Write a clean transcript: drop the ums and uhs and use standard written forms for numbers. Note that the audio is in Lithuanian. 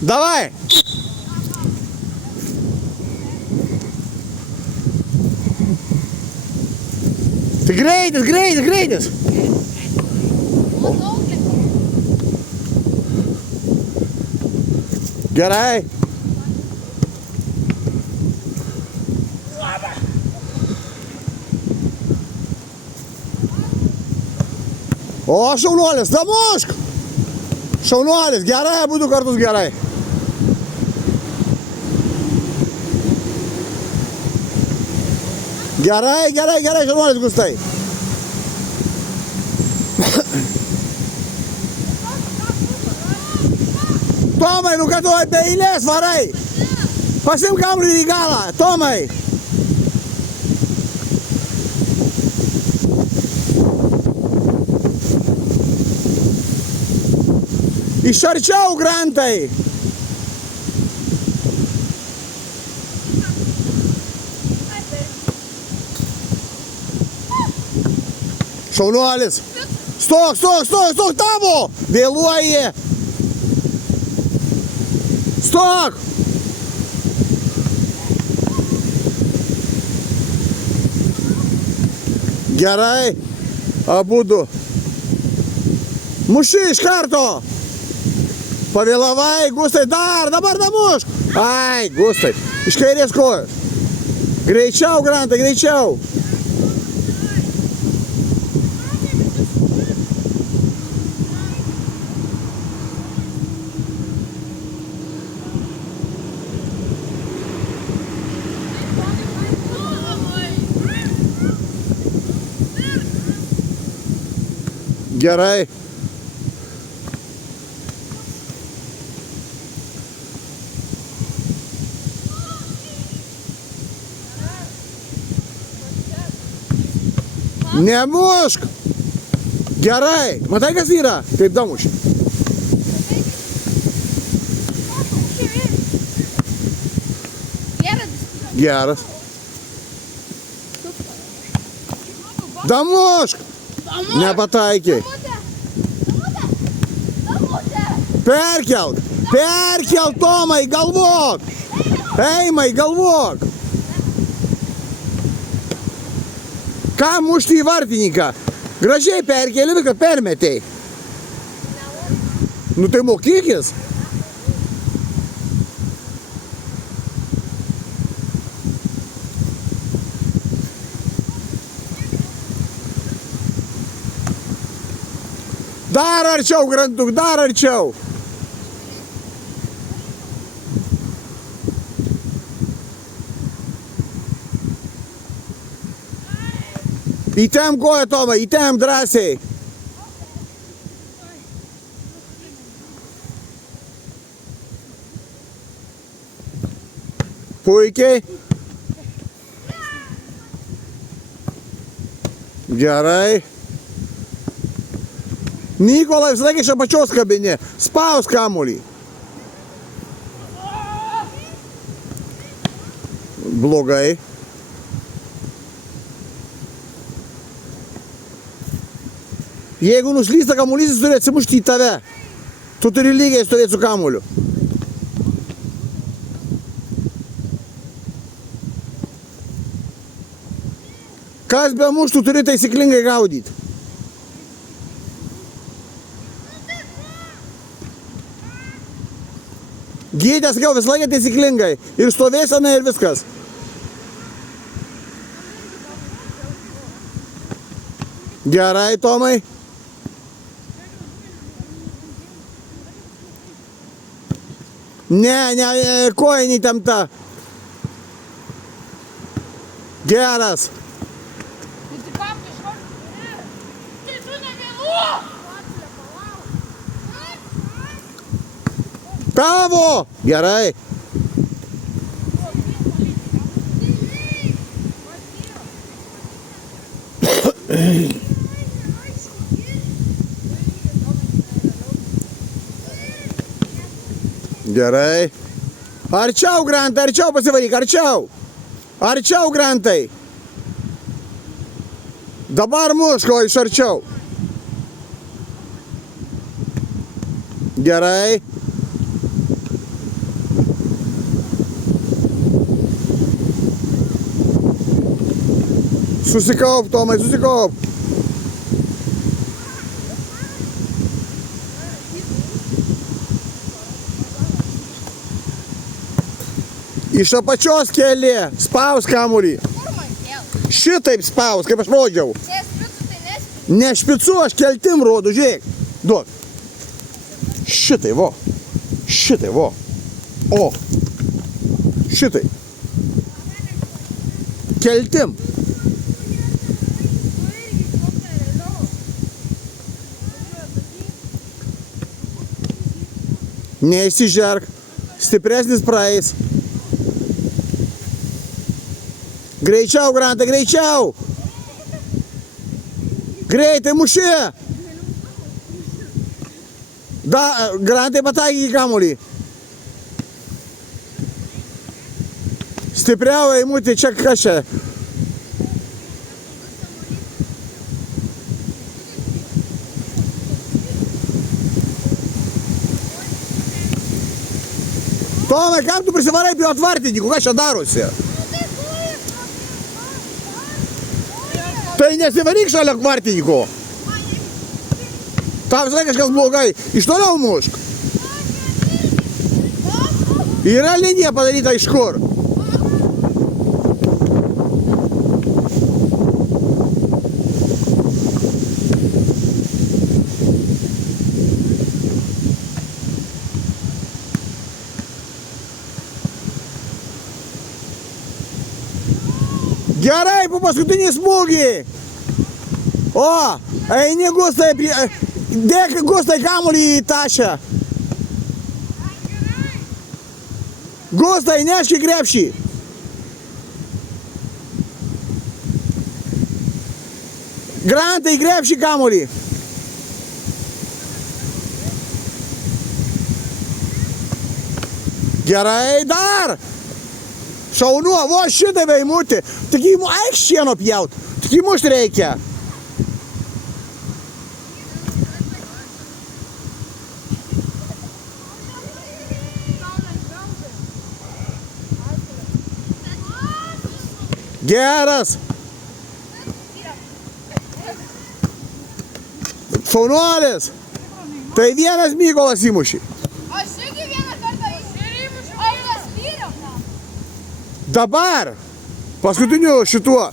Давай. Ты greitis. Gerai. O, šaunuolis, damušk. Šaunuolis, gerai, abu du kartus gerai. Gerai, šaunuolis, Gustai. Tomai, nu kad tu be eilės varai. Pasimk kamuolį į galą, Tomai. Iš arčiau, Grantai. Šaunuolis. Stok, tavo. Vėluoji. Stok. Gerai. Abudu. Muši iš karto. Pavėlavai, Gustai, dabar damušk. Ai, Gustai, iš kairės kojos. Greičiau, Grantai, greičiau. Gerai. Nemušk! Gerai! Matai, kas yra? Kaip damuši. Geras. Damušk! Nepataikė. Perkelk! Perkelk, Tomai, galvok! Eimai, galvok! Ką mušti į vartininką? Gražiai perkeli, kad permetei. Nu tai mokykis. Dar arčiau, Grantuk, dar arčiau. Įtem koją, Tomai, įtem drąsiai. Puikiai. Gerai. Nikolai, visą laiką iš apačios kabinė. Spaus kamuolį. Blogai. Jeigu nuslysta kamuolys, jis turi atsimušti į tave. Tu turi lygiai stovėti su kamuoliu. Kas be muštų, turi taisyklingai gaudyti. Gydė, sakiau, visą laiką taisyklingai. Ir stovėsena, ir viskas. Gerai, Tomai. Ne, koja neįtempta. Geras. Tavo! Gerai. Gerai. Arčiau, Grantai, arčiau pasivaryk, arčiau. Arčiau, Grantai. Dabar muško iš arčiau. Gerai. Susikaup, Tomai, susikaup. Iš apačios keli, spaus kamuolį. Kur man kelt? Šitaip spaus, kaip aš rodžiau. Čia špicu, tai nešpicu. Ne špicu, aš keltim rodu, žiūrėk. Duok. Šitai, vo. Šitai, vo. O. Šitai. Keltim. Neįsižerk. Stipresnis praeis. Greičiau, Grantai, greičiau. Greitai muši. Grantai pataikyk į kamuolį. Stipriau, Eimutį, čia kas čia? Tomai, kam tu prisivarai prie atvartininkų? Kas čia darosi? Tai nesivaryk šalia kvartininkų. Tau visai kažkas blogai. Iš toliau mušk. Yra linija padaryta iš kur. Gerai, po paskutinį smūgį. O, eini Gustai, dėk Gustai kamuolį į tašę. Gustai, nešk į krepšį. Grantai, į krepšį kamuolį. Gerai, dar. Šaunu, vo šitai Eimutį. Tik įmu eik šieno pjaut. Tik įmušt reikia. Geras. Šaunuolis. Tai vienas Mykolas įmušė. Aš irgi vieną kartą įmušiau. Aš jas vyriau tam. Dabar. Paskutiniu šituo.